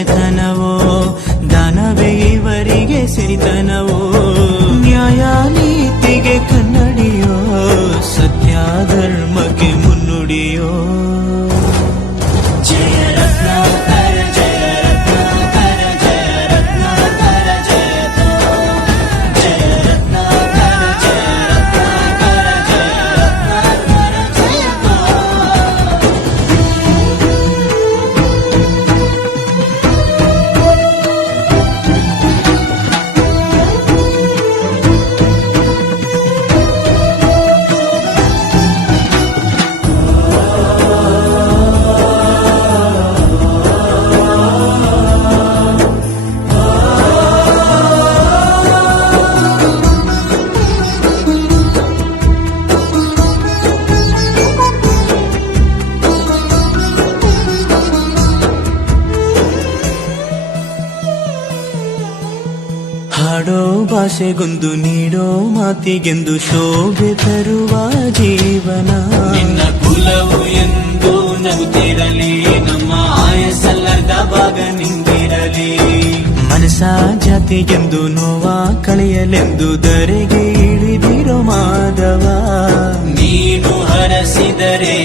ಮನೆತನವೋ ದಾನವೇ ಇವರಿಗೆ ಸಿರಿತನವೋ ನ್ಯಾಯ ನೀತಿಗೆ ಕನ್ನಡಿಯೋ ಸತ್ಯ ಧರ್ಮಕ್ಕೆ ಮುನ್ನುಡಿಯೋ ಜಯ ರತ್ನಾಕರ ಜಯ ರತ್ನಾಕರ ಜಯ ರತ್ನಾಕರ ಜಯತೋ ಜಯ ರತ್ನಾಕರ ಜಯ ರತ್ನಾಕರ ಜಯ ರತ್ನಾಕರ ಜಯತೋ ಹಾಡೋ ಭಾಷೆಗೊಂದು ನೀಡೋ ಮಾತಿಗೆಂದು ಶೋಭೆ ತರುವ ಜೀವನ ನಿನ್ನ ಕುಲವು ಎಂದು ನಗುತ್ತಿರಲಿ ನಮ್ಮ ಆಯಸಲ್ಲದ ಭಾಗ ನಿಂದಿರಲಿ ಮನಸ ಜಾತಿಗೆಂದು ನೋವ ಕಳೆಯಲೆಂದು ಧರೆಗೆ ಇಳಿದಿರೋ ಮಾಧವ ನೀನು ಹರಸಿದರೆ